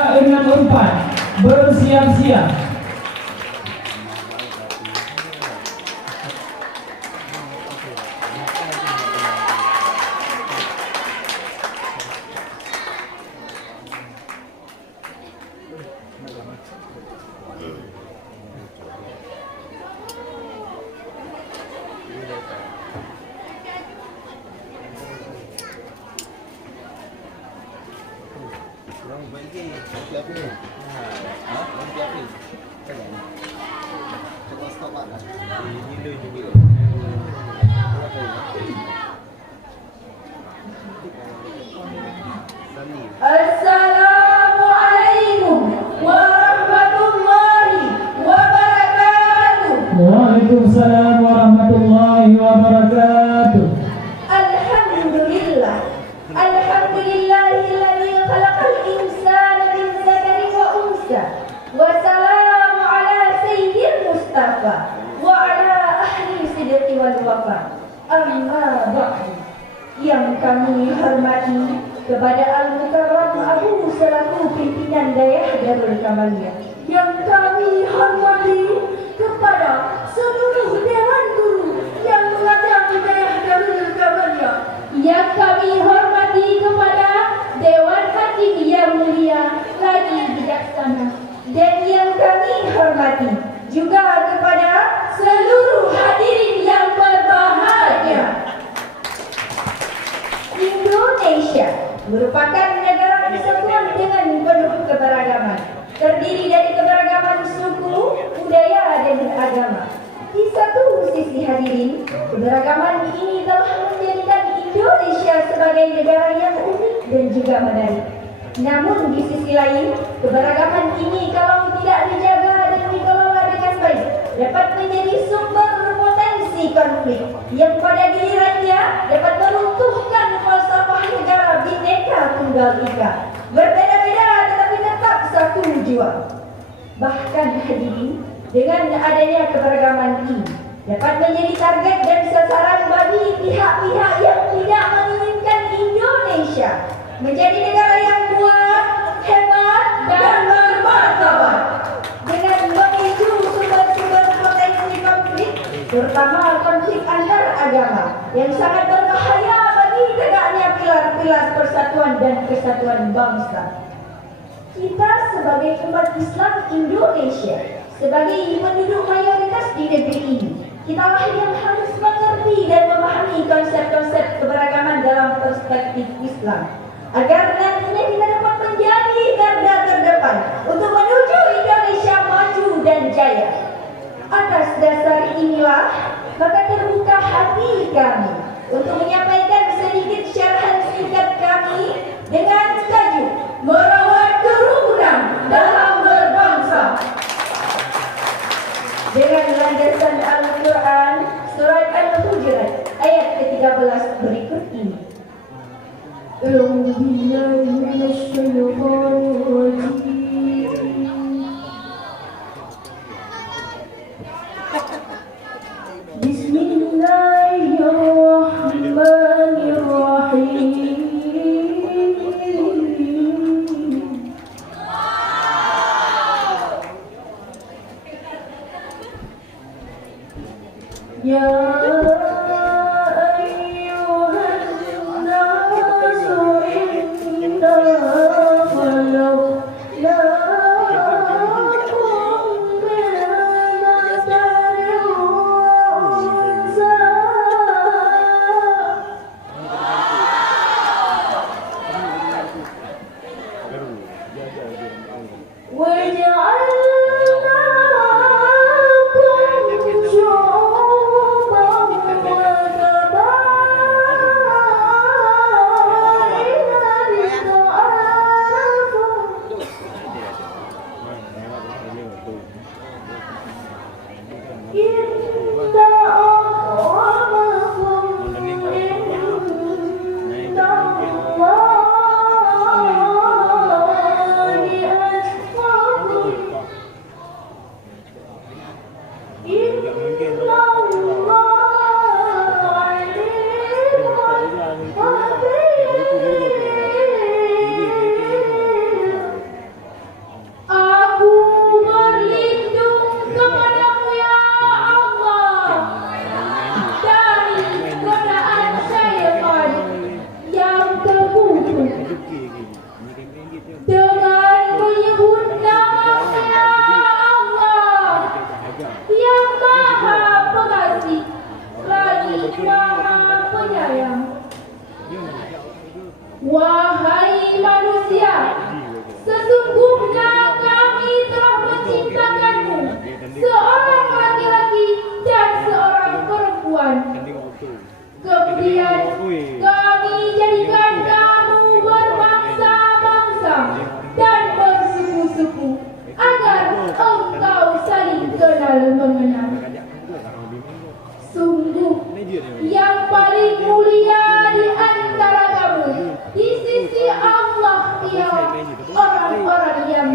64 bersiap-siap. Assalamualaikum warahmatullahi wabarakatuh. Waalaikumsalam warahmatullahi wabarakatuh. Alhamdulillah. Alhamdulillahilladzi khalaqal insana min dzakarin wa unsa. Wassalamu ala sayyidil Mustafa wa ala ahli sidqi wal wafa. Amma ba'du. Yang kami hormati kepada Al-Mukarram Abu selaku pimpinan Dayah Darul Kamaliyah. Yang kami hormati kepada seluruh dewan guru yang mengajar di Dayah Darul Kamaliyah. Yang kami hormati kepada Dewan Hakim yang mulia lagi bijaksana. Dan yang kami hormati juga kepada seluruh hadirin yang berbahagia. Indonesia merupakan negara kesatuan dengan penuh keberagaman, terdiri dari keberagaman suku, budaya, dan agama. Di satu sisi hadirin, keberagaman ini telah menjadikan Indonesia sebagai negara yang unik dan juga menarik. Namun di sisi lain, keberagaman ini kalau tidak dijaga dan dikelola dengan baik, dapat menjadi sumber potensi konflik yang pada gilirannya dapat meruntuhkan falsafah negara Bhinneka Tunggal Ika, berbeda-beda tetapi tetap satu jiwa. Bahkan hadirin, dengan adanya keberagaman ini dapat menjadi target dan sasaran bagi pihak-pihak yang tidak menginginkan Indonesia menjadi negara yang kuat, hebat, dan bermartabat. Dengan memicu sumber-sumber potensi konflik, terutama konflik antar agama yang sangat berbahaya bagi tegaknya pilar-pilar persatuan dan kesatuan bangsa. Kita sebagai umat Islam Indonesia, sebagai penduduk mayoritas di negeri ini, kitalah yang harus mengerti dan memahami konsep-konsep keberagaman dalam perspektif Islam, agar nantinya kita dapat menjadi garda terdepan untuk menuju Indonesia maju dan jaya. Atas dasar inilah maka terbuka hati kami untuk menyampaikan sedikit syarahan singkat kami dengan tajuk merawat kerukunan dalam berbangsa. Dengan landasan Al-Quran surat Al-Hujurat ayat ke-13 berikut ini. Bismillahirrahmanirrahim. Ya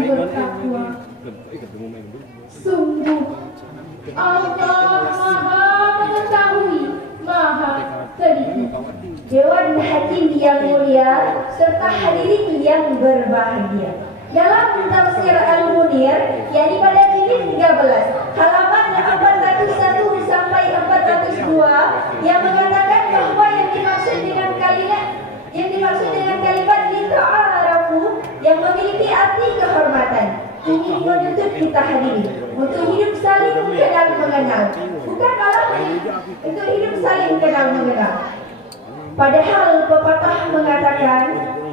bertakwa. Sungguh Allah Maha mengetahui, Maha teliti. Dewan Hakim yang mulia serta hadirin yang berbahagia. Dalam tafsir Al-Munir, yakni pada jilid 13, halaman 401 sampai 402, yang mengatakan bahwa yang dimaksud dengan kalimat lita'arafu yang memiliki arti kehormatan, ini menuntut kita hadiri untuk hidup saling kenal mengenal, bukan malah untuk hidup saling kenal mengenal. Padahal pepatah mengatakan,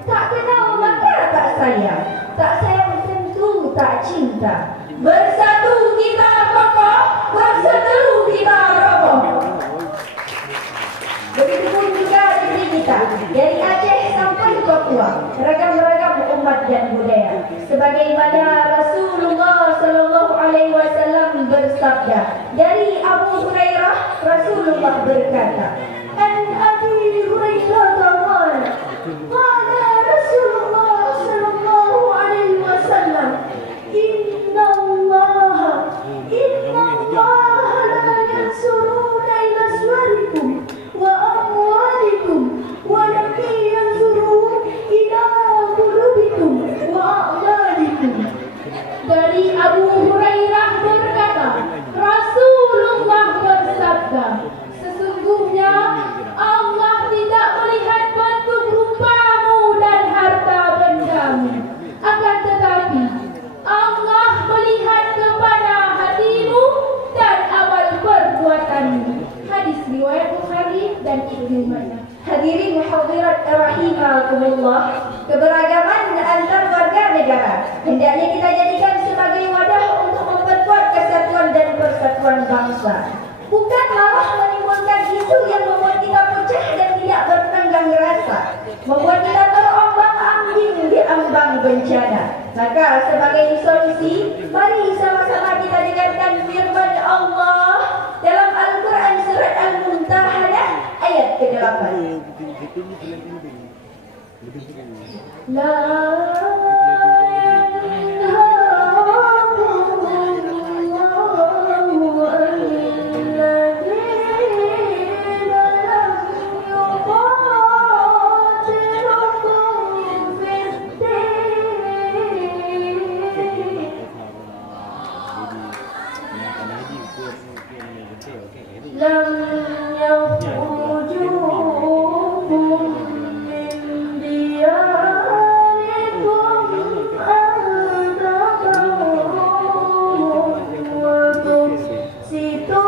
tak kenal maka tak sayang, tak sayang tentu tak cinta. Bersatu kita kokoh, berseteru kita roboh. Begitupun juga negeri kita, dari Aceh sampai Papua, ragam-ragam umat dan budaya. Sebagaimana Rasulullah Sallallahu Alaihi Wasallam bersabda, dari Abu Hurairah Rasulullah berkata, An Abi Hurairah qala Rasulullah Sallallahu Alaihi Wasallam, Inna Allah la yansuruna ila suwarikum wa amwalikum walakin yanzuru ila qulubikum wa a'malikum. Dari Abu Hurairah berkata, Rasulullah bersabda, sesungguhnya Allah tidak melihat bentuk rupamu dan harta bendamu, akan tetapi Allah melihat kepada hatimu dan amal perbuatanmu. Hadis riwayat Bukhari dan Ibnu Majah. Hadirin hadirat rahimakumullah, keberagaman antar warga negara hendaknya kita jadikan sebagai wadah untuk memperkuat kesatuan dan persatuan bangsa, bukan malah menimbulkan isu yang membuat kita pecah dan tidak bertenggang rasa, membuat kita terombang-ambing di ambang bencana. Maka sebagai solusi, mari sama-sama kita dengarkan firman Allah dalam Al-Quran surat Al-Mumtahanah ayat ke-8. La lam yakhrujukum min diyarikum an tabarruhum wa tuqsitu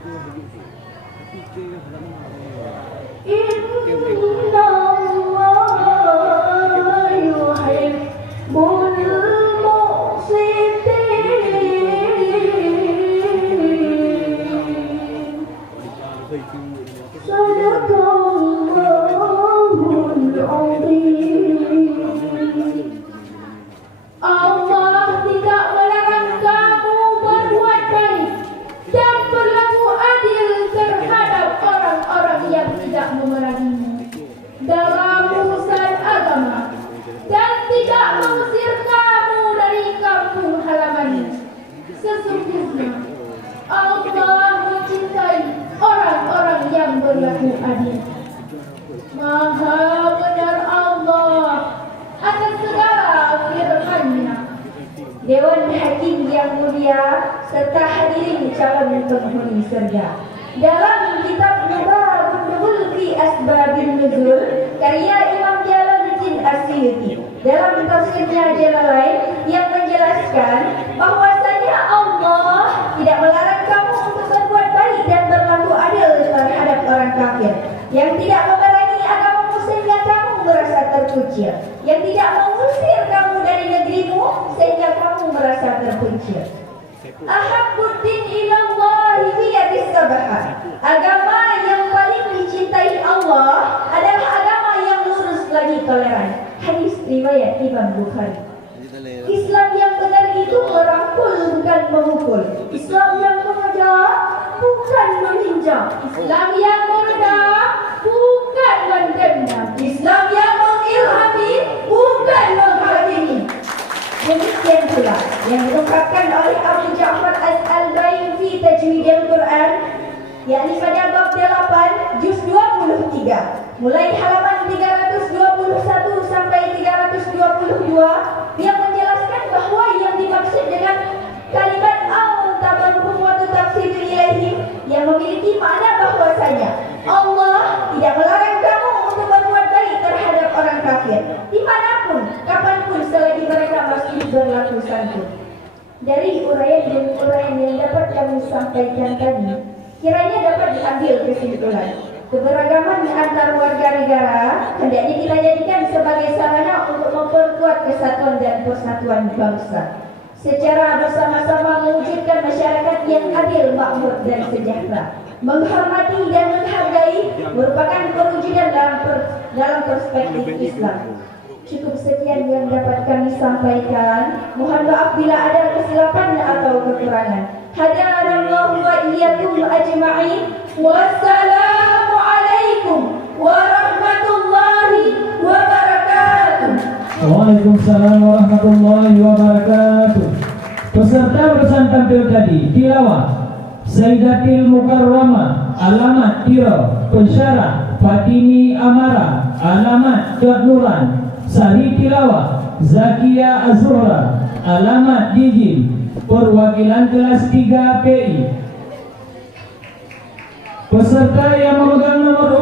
ilaihim. Inna Allah yuhibbul Allah tidak melarang kamu berbuat baik dan berlaku adil terhadap orang-orang yang tidak memerangimu dalam urusan agama dan tidak mengusir kamu dari kampung halamanmu. Sesungguhnya Allah mencintai orang-orang yang berlaku adil. Maha benar Allah atas segala firman-Nya. Dewan Hakim yang mulia serta hadirin calon penghuni surga. Dalam kitab Nubah Nubul fi Asbabin Nuzul karya Imam Jalaluddin Asyuti, dalam tafsirnya Jalalain yang menjelaskan bahwasanya Allah tidak melarang kamu untuk berbuat baik dan berlaku adil terhadap orang kafir yang tidak memerangi agamamu sehingga kamu merasa terkucil, yang tidak mengusir kamu dari negerimu sehingga kamu merasa terkucil. Ahabbuddin ilallahi biyadis sabah. Agama yang paling dicintai Allah adalah agama yang lurus lagi toleran. Hadis riwayat Imam Bukhari. Islam yang benar itu merangkul bukan memukul. Islam yang mengajar bukan meninjau. Islam yang meredam bukan yakni pada bab 8 juz 23 mulai halaman 321 sampai 322 yang menjelaskan bahwa yang dimaksud dengan kalimat al-tabarruh wa tafsir ilaihim yang memiliki makna bahwasanya Allah tidak melarang kamu untuk berbuat baik terhadap orang kafir dimanapun, kapanpun selagi mereka masih berlaku santun. Dari uraian demi uraian yang dapat kami sampaikan tadi, kiranya dapat diambil kesimpulan. Keberagaman antar warga negara hendaknya kita jadikan sebagai sarana untuk memperkuat kesatuan dan persatuan bangsa. Secara bersama-sama mewujudkan masyarakat yang adil, makmur dan sejahtera. Menghormati dan menghargai merupakan perwujudan dalam perspektif Islam. Cukup sekian yang dapat kami sampaikan. Mohon maaf bila ada kesilapan atau kekurangan. Hadanallahu wa iyyakum ajma'in. Wassalamualaikum warahmatullahi wabarakatuh. Waalaikumsalam warahmatullahi wabarakatuh. Peserta berusaha tampil tadi tilawah Sayyidatil Mukarramah, alamat Tiro, pensyarah Fatimi Amara, alamat Dot Nuran. Sari tilawah Zakia Azura, alamat Dijin, perwakilan kelas 3 PI. Peserta yang memegang nomor